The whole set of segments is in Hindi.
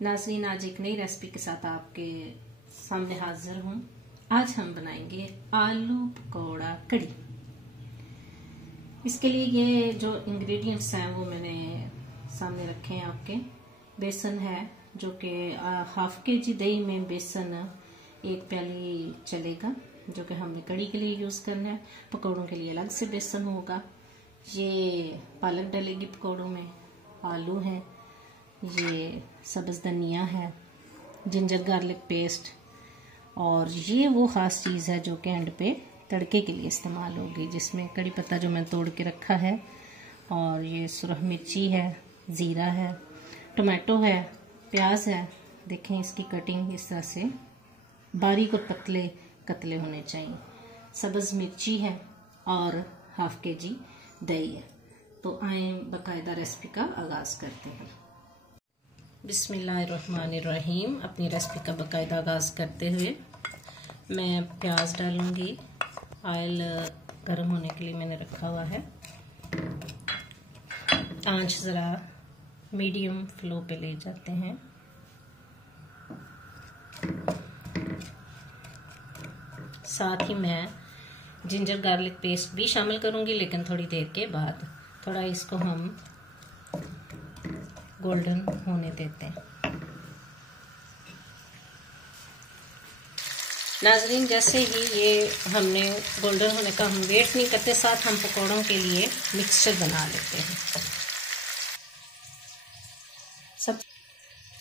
नाज़रीन, आज एक नई रेसिपी के साथ आपके सामने हाजिर हूँ। आज हम बनाएंगे आलू पकौड़ा कड़ी। इसके लिए ये जो इंग्रेडिएंट्स हैं वो मैंने सामने रखे हैं आपके। बेसन है जो कि हाफ के-जी दही में बेसन 1 प्याली चलेगा, जो कि हमने कड़ी के लिए यूज़ करना है। पकौड़ों के लिए अलग से बेसन होगा। ये पालक डलेगी पकौड़ों में, आलू हैं, ये सब्ज़ धनिया है, जिंजर गार्लिक पेस्ट, और ये वो ख़ास चीज़ है जो कि एंड पे तड़के के लिए इस्तेमाल होगी, जिसमें कड़ी पत्ता जो मैंने तोड़ के रखा है, और ये सुरख मिर्ची है, ज़ीरा है, टमाटो है, प्याज है। देखें इसकी कटिंग इस तरह से बारीक और पतले कतले होने चाहिए। सब्ज़ मिर्ची है और हाफ के-जी दही है। तो आए बाकायदा रेसिपी का आगाज़ करते हैं। बिस्मिल्लाहिर्रहमानिर्रहीम। अपनी रेसिपी का बाकायदा आगाज़ करते हुए मैं प्याज डालूंगी। ऑयल गर्म होने के लिए मैंने रखा हुआ है। आंच ज़रा मीडियम फ्लो पे ले जाते हैं। साथ ही मैं जिंजर गार्लिक पेस्ट भी शामिल करूंगी, लेकिन थोड़ी देर के बाद। थोड़ा इसको हम गोल्डन होने देते हैं। नाजरीन, जैसे ही ये हमने गोल्डन होने का हम वेट नहीं करते, साथ हम पकौड़ों के लिए मिक्सचर बना लेते हैं।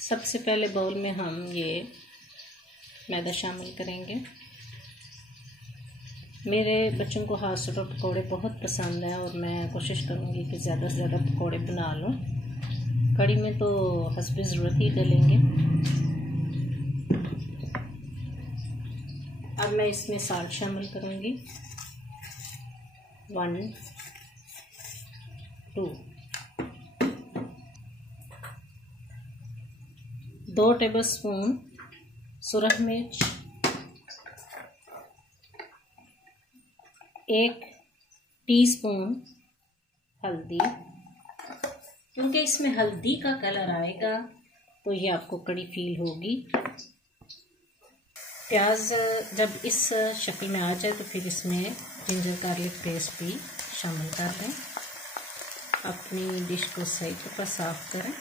सबसे पहले बाउल में हम ये मैदा शामिल करेंगे। मेरे बच्चों को हाथ से पकौड़े बहुत पसंद है और मैं कोशिश करूँगी कि ज़्यादा से ज़्यादा पकौड़े बना लूँ। कड़ी में तो हस्बे ज़रूरत ही डलेंगे। अब मैं इसमें साल्ट शामिल करूँगी। 1 2 2 टेबलस्पून सुरख मिर्च, 1 टीस्पून हल्दी। क्योंकि इसमें हल्दी का कलर आएगा तो ये आपको कड़ी फील होगी। प्याज जब इस शक्ल में आ जाए तो फिर इसमें जिंजर गार्लिक पेस्ट भी शामिल कर दें। अपनी डिश को सही तरह साफ करें।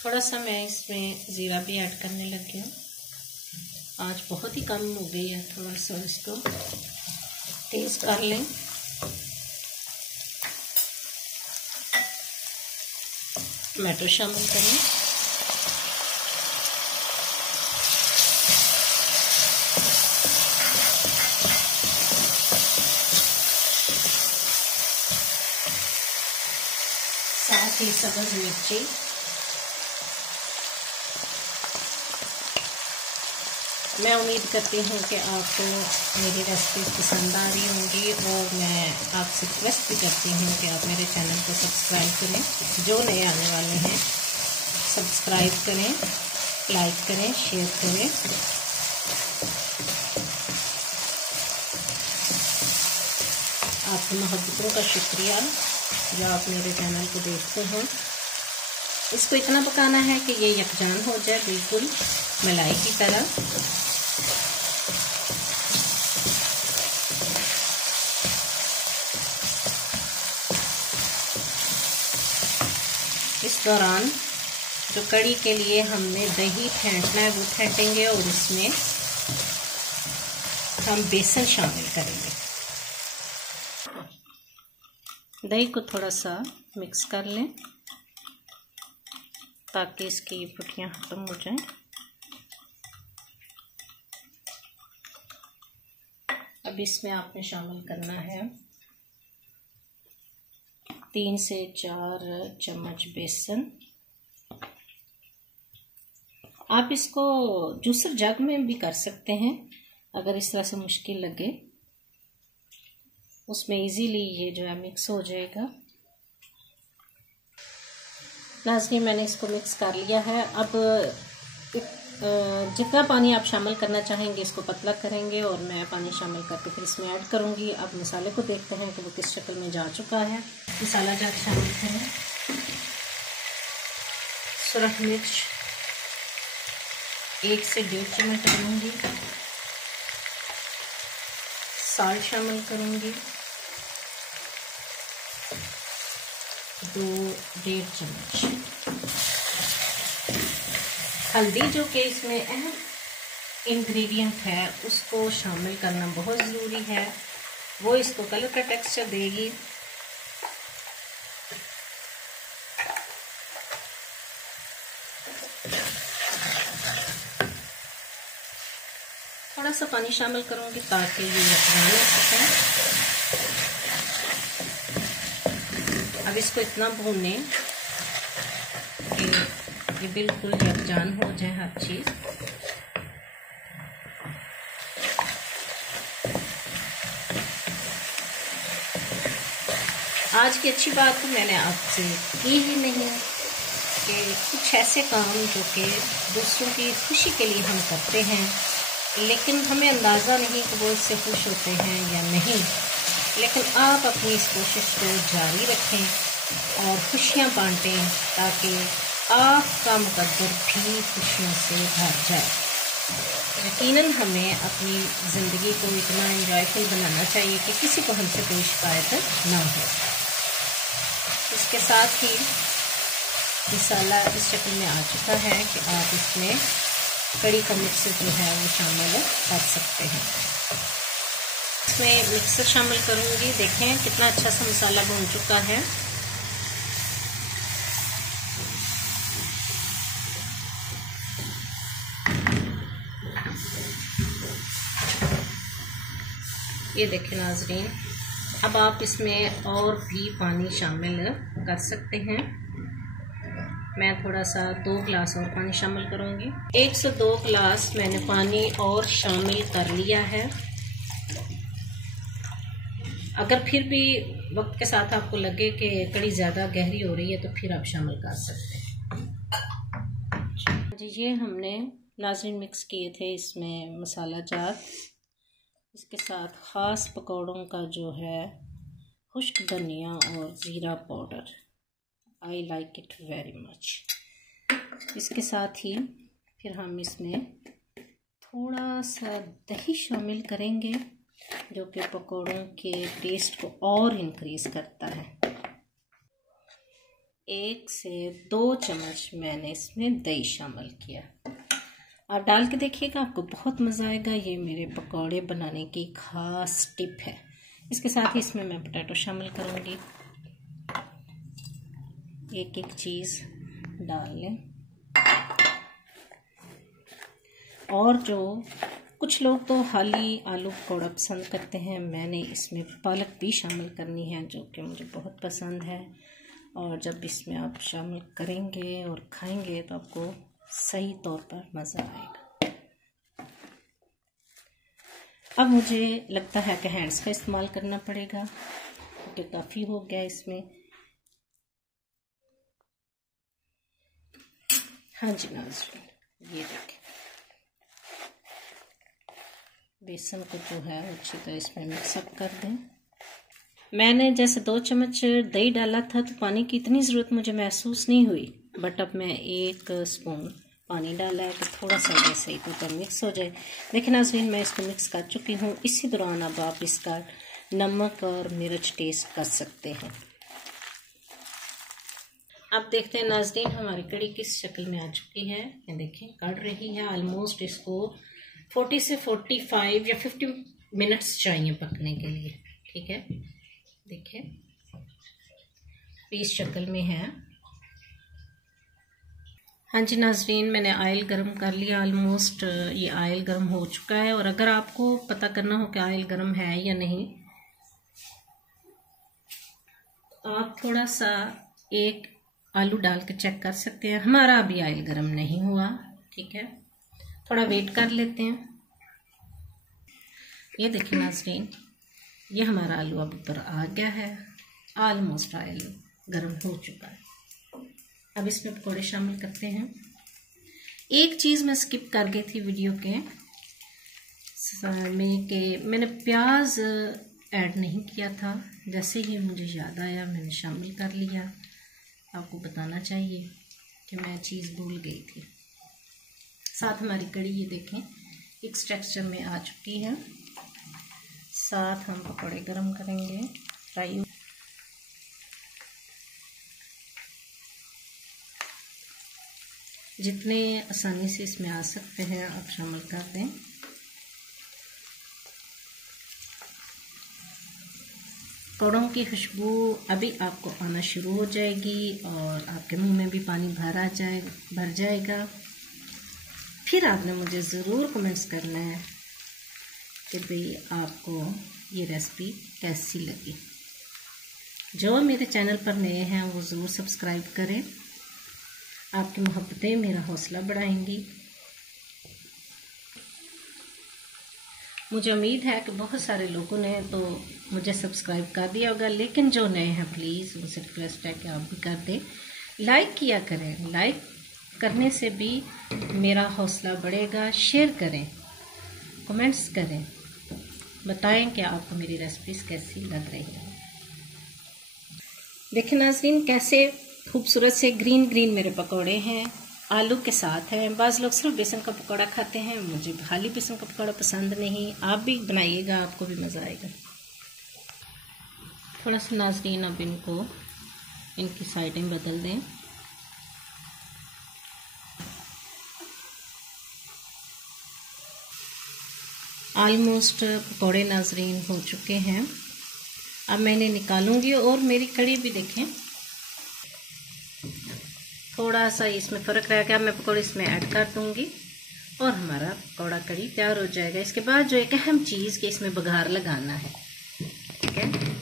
थोड़ा सा मैं इसमें ज़ीरा भी ऐड करने लगी हूँ। आँच बहुत ही कम हो गई है, थोड़ा सा इसको तेज़ कर लें। टमाटो शामिल करें। साथ ही सब्ज़ मिर्ची। मैं उम्मीद करती हूँ कि आपको मेरी रेसिपी पसंद आ रही होंगी, और मैं आपसे रिक्वेस्ट भी करती हूँ कि आप मेरे चैनल को सब्सक्राइब करें। जो नए आने वाले हैं सब्सक्राइब करें, लाइक करें, शेयर करें। आपकी मोहब्बतों का शुक्रिया जो आप मेरे चैनल को देखते हैं। इसको इतना पकाना है कि ये यकजान हो जाए, बिल्कुल मलाई की तरह। इस दौरान जो कड़ी के लिए हमने दही फेंटना है वो फेंटेंगे, और इसमें हम बेसन शामिल करेंगे। दही को थोड़ा सा मिक्स कर लें ताकि इसकी पुटियाँ खत्म हो जाएं। अब इसमें आपने शामिल करना है 3 से 4 चम्मच बेसन। आप इसको जूसर जग में भी कर सकते हैं, अगर इस तरह से मुश्किल लगे। उसमें इजीली ये जो है मिक्स हो जाएगा। नाज़रीन, मैंने इसको मिक्स कर लिया है। अब जितना पानी आप शामिल करना चाहेंगे इसको पतला करेंगे और मैं पानी शामिल करके फिर इसमें ऐड करूँगी। अब मसाले को देखते हैं कि वो किस शक्ल में जा चुका है। मसाला जार शामिल करें, सुरख मिर्च 1 से 1.5 चम्मच डालूँगी, साल्ट शामिल करूँगी 2-1.5 चम्मच, हल्दी जो कि इसमें अहम इंग्रेडिएंट है उसको शामिल करना बहुत ज़रूरी है, वो इसको कलर का टेक्सचर देगी। थोड़ा सा पानी शामिल करूंगी ताकि ये यकजान हो सके। अब इसको इतना भूनें कि ये बिल्कुल यकजान हो जाए हर चीज़। आज की अच्छी बात तो मैंने आपसे की ही नहीं कि कुछ ऐसे काम जो कि दूसरों की खुशी के लिए हम करते हैं, लेकिन हमें अंदाज़ा नहीं कि वो इससे खुश होते हैं या नहीं, लेकिन आप अपनी इस कोशिश को जारी रखें और खुशियाँ बांटें ताकि आपका मुकद्दर भी खुशियों से भर जाए। यकीनन हमें अपनी ज़िंदगी को इतना एंजॉयफुल बनाना चाहिए कि किसी को हमसे कोई शिकायत ना हो। इसके साथ ही मसाला इस शक्ल में आ चुका है कि आप इसमें कड़ी का मिक्सर जो है वो शामिल कर सकते हैं। इसमें मिक्सर शामिल करूँगी। देखें कितना अच्छा सा मसाला भून चुका है। ये देखें नाजरीन, अब आप इसमें और भी पानी शामिल कर सकते हैं। मैं थोड़ा सा 2 गिलास और पानी शामिल करूँगी। 1 से 2 गिलास मैंने पानी और शामिल कर लिया है। अगर फिर भी वक्त के साथ आपको लगे कि कड़ी ज़्यादा गहरी हो रही है तो फिर आप शामिल कर सकते हैं। जी, ये हमने नाज़रीन मिक्स किए थे इसमें मसाला जार। इसके साथ ख़ास पकौड़ों का जो है खुश्क धनिया और ज़ीरा powder, I like it very much. इसके साथ ही फिर हम इसमें थोड़ा सा दही शामिल करेंगे जो कि पकौड़ों के टेस्ट को और इंक्रीज़ करता है। 1 से 2 चम्मच मैंने इसमें दही शामिल किया। आप डाल के देखिएगा, आपको बहुत मज़ा आएगा। ये मेरे पकौड़े बनाने की ख़ास टिप है। इसके साथ ही इसमें मैं पोटैटो शामिल करूँगी। एक चीज़ डाल लें। और जो कुछ लोग तो खाली आलू पकौड़ा पसंद करते हैं, मैंने इसमें पालक भी शामिल करनी है जो कि मुझे बहुत पसंद है। और जब इसमें आप शामिल करेंगे और खाएंगे तो आपको सही तौर पर मज़ा आएगा। अब मुझे लगता है कि हैंड्स का इस्तेमाल करना पड़ेगा क्योंकि काफ़ी हो गया इसमें। हाँ जी नाज़रीन, ये देखें, बेसन को जो है अच्छी तरह इसमें मिक्सअप कर दें। मैंने जैसे 2 चम्मच दही डाला था तो पानी की इतनी ज़रूरत मुझे महसूस नहीं हुई, बट अब मैं 1 स्पून पानी डाला है कि थोड़ा सा जैसे ही ऊपर मिक्स हो जाए। देखिए नाज़रीन, मैं इसको मिक्स कर चुकी हूँ। इसी दौरान अब आप इसका नमक और मिर्च टेस्ट कर सकते हैं। अब देखते हैं नाज़रीन हमारी कड़ी किस शक्ल में आ चुकी है। ये देखें कड़ रही है। ऑलमोस्ट इसको 40 से 45 या 50 मिनट्स चाहिए पकने के लिए। ठीक है, देखिए इस शक्ल में है। हाँ जी नाज़रीन, मैंने ऑयल गरम कर लिया। ऑलमोस्ट ये ऑयल गरम हो चुका है। और अगर आपको पता करना हो कि ऑयल गरम है या नहीं, आप थोड़ा सा एक आलू डाल के चेक कर सकते हैं। हमारा अभी ऑयल गरम नहीं हुआ। ठीक है, थोड़ा वेट कर लेते हैं। ये देखिए नाज़रीन, ये हमारा आलू अब ऊपर आ गया है। ऑलमोस्ट ऑयल गरम हो चुका है। अब इसमें पकौड़े शामिल करते हैं। एक चीज़ मैं स्किप कर गई थी वीडियो के में कि मैंने प्याज ऐड नहीं किया था। जैसे ही मुझे याद आया मैंने शामिल कर लिया। आपको बताना चाहिए कि मैं चीज़ भूल गई थी। साथ हमारी कड़ी ये देखें इस टेक्सचर में आ चुकी है। साथ हम पकौड़े गरम करेंगे फ्राई। जितने आसानी से इसमें आ सकते हैं आप शामिल कर दें। पकौड़ों की खुशबू अभी आपको आना शुरू हो जाएगी और आपके मुंह में भी पानी भर जाएगा। फिर आपने मुझे ज़रूर कमेंट्स करना है कि भाई आपको ये रेसिपी कैसी लगी। जो मेरे चैनल पर नए हैं वो ज़रूर सब्सक्राइब करें। आपकी मोहब्बतें मेरा हौसला बढ़ाएंगी। मुझे उम्मीद है कि बहुत सारे लोगों ने तो मुझे सब्सक्राइब कर दिया होगा, लेकिन जो नए हैं प्लीज़ उनसे रिक्वेस्ट है कि आप भी कर दें, लाइक किया करें। लाइक करने से भी मेरा हौसला बढ़ेगा। शेयर करें, कमेंट्स करें, बताएं कि आपको मेरी रेसिपीज़ कैसी लग रही है। देखिए नाज़रीन कैसे खूबसूरत से ग्रीन ग्रीन मेरे पकौड़े हैं, आलू के साथ हैं। बाज़ लोग सिर्फ बेसन का पकौड़ा खाते हैं, मुझे खाली बेसन का पकौड़ा पसंद नहीं। आप भी बनाइएगा, आपको भी मज़ा आएगा। थोड़ा सा नाज़रीन अब इनकी साइडें बदल दें। ऑलमोस्ट पकौड़े नाज़रीन हो चुके हैं। अब मैं इन्हें निकालूंगी और मेरी कड़ी भी देखें थोड़ा सा इसमें फ़र्क रह गया। मैं पकौड़े इसमें ऐड कर दूंगी और हमारा पकौड़ा कड़ी तैयार हो जाएगा। इसके बाद जो एक अहम चीज़ कि इसमें बघार लगाना है। ठीक है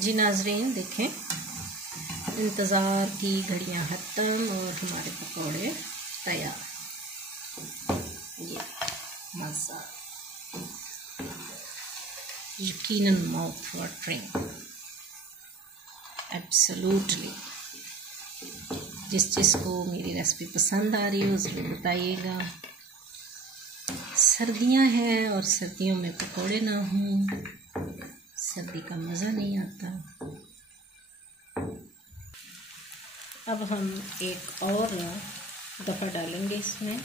जी नाज़रीन, देखें इंतज़ार की घड़ियां खत्म और हमारे पकौड़े तैयार। ये मज़ा यकीनन माउथ वाटरिंग एब्सोल्युटली। जिसको मेरी रेसिपी पसंद आ रही हो ज़रूर बताइएगा। सर्दियां हैं और सर्दियों में पकौड़े ना हों सर्दी का मज़ा नहीं आता। अब हम एक और दफ़ा डालेंगे इसमें,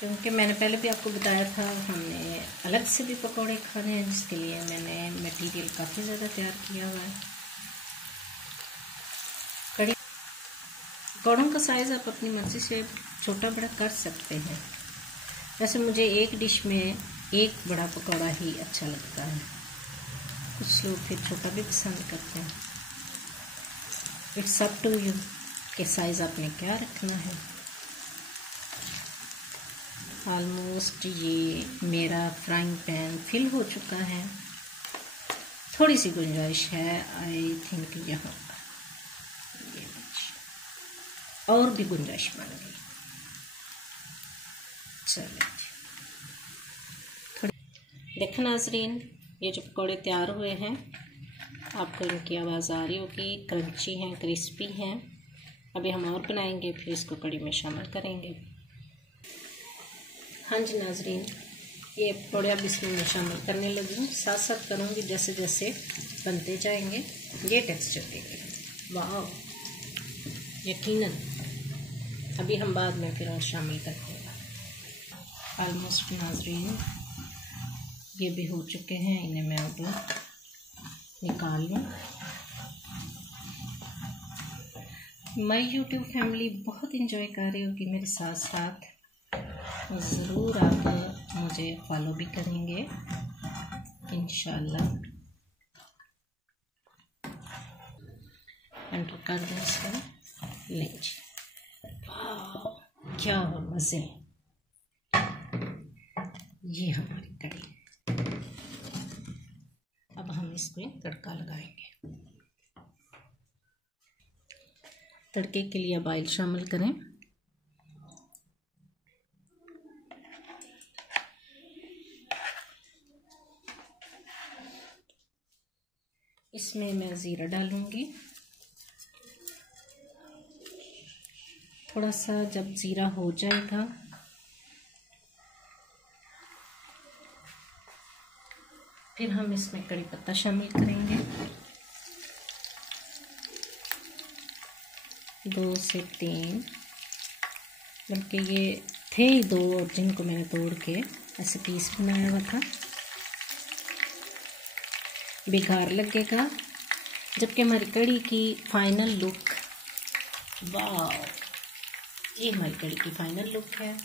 क्योंकि मैंने पहले भी आपको बताया था हमने अलग से भी पकौड़े खाने हैं, जिसके लिए मैंने मटेरियल काफ़ी ज़्यादा तैयार किया हुआ है। पकौड़ों का साइज़ आप अपनी मर्ज़ी से छोटा बड़ा कर सकते हैं। वैसे मुझे एक डिश में एक बड़ा पकौड़ा ही अच्छा लगता है, कुछ लोग फिर छोटा भी पसंद करते हैं। इट्स अप टू यू कि साइज़ आपने क्या रखना है। ऑलमोस्ट ये मेरा फ्राइंग पैन फिल हो चुका है। थोड़ी सी गुंजाइश है आई थिंक यहाँ और भी गुंजाइश बन गई। चलिए थोड़ी देखो नाज़रीन, ये जो पकौड़े तैयार हुए हैं आपको इनकी आवाज़ आ रही होगी, क्रंची हैं, क्रिस्पी हैं। अभी हम और बनाएंगे फिर इसको कड़ी में शामिल करेंगे। हाँ जी नाज़रीन, ये पकौड़े अब इसमें मैं शामिल करने लगी हूँ। साथ साथ करूँगी जैसे जैसे बनते जाएंगे। ये टेक्सचर देखिए, वाह यकीनन। अभी हम बाद में फिर और शामिल करते हैं। ऑलमोस्ट नाज़रीन ये भी हो चुके हैं, इन्हें मैं अब निकाल लूँ। माय यूट्यूब फैमिली बहुत इंजॉय कर रही होगी मेरे साथ साथ। ज़रूर आप मुझे फॉलो भी करेंगे इंशाल्लाह। एंटर कर दें इसमें। लीजिए क्या मज़े, ये हमारी कड़ी। अब हम इसमें तड़का लगाएंगे। तड़के के लिए अब ऑयल शामिल करें। इसमें मैं ज़ीरा डालूंगी, थोड़ा सा जब ज़ीरा हो जाएगा फिर हम इसमें कड़ी पत्ता शामिल करेंगे, 2 से 3, बल्कि ये थे ही 2 और जिनको मैंने तोड़ के ऐसे पीस बनाया हुआ था। बेकार लगेगा जबकि हमारी कड़ी की फाइनल लुक, वाह, ये हमारी कड़ी की फाइनल लुक है।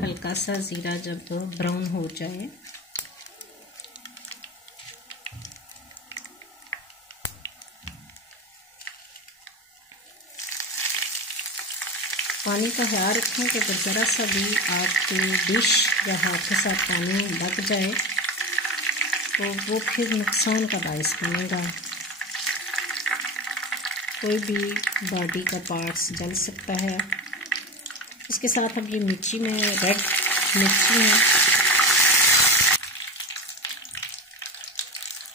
हल्का सा ज़ीरा जब ब्राउन हो जाए पानी का ख्याल रखें कि अगर ज़रा सा भी आपकी डिश या हाथ के साथ पानी लग जाए तो वो फिर नुकसान का बायस बनेगा। कोई भी बॉडी का पार्ट्स जल सकता है। इसके साथ अब ये मिर्ची में रेड मिर्ची है।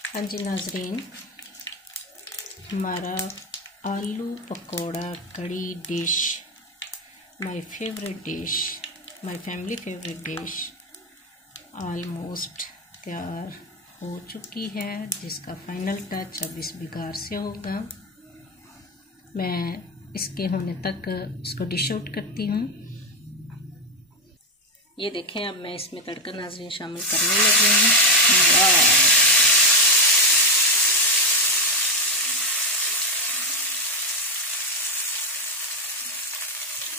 हाँ जी नाजरीन, हमारा आलू पकौड़ा कड़ी dish, my favourite dish, my family favourite dish almost तैयार हो चुकी है, जिसका फाइनल टच अब इस बिगार से होगा। मैं इसके होने तक इसको डिश आउट करती हूँ। ये देखें, अब मैं इसमें तड़का नाज़रीन शामिल करने लगी हूँ। वाह,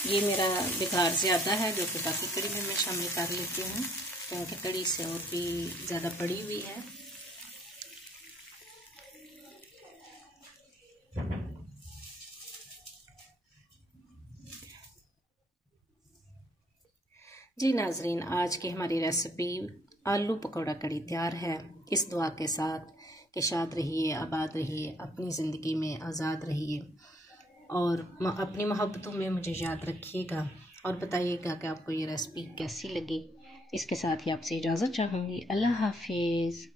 ये मेरा बिगार ज़्यादा है जो कि बाकी कड़ी में मैं शामिल कर लेती हूँ, क्योंकि कड़ी से और भी ज़्यादा पड़ी हुई है। जी नाजरीन, आज की हमारी रेसिपी आलू पकौड़ा कड़ी तैयार है, इस दुआ के साथ कि शाद रहिए, आबाद रहिए, अपनी ज़िंदगी में आज़ाद रहिए और अपनी मोहब्बतों में मुझे याद रखिएगा और बताइएगा कि आपको ये रेसिपी कैसी लगी। इसके साथ ही आपसे इजाज़त चाहूँगी। अल्लाह हाफिज़।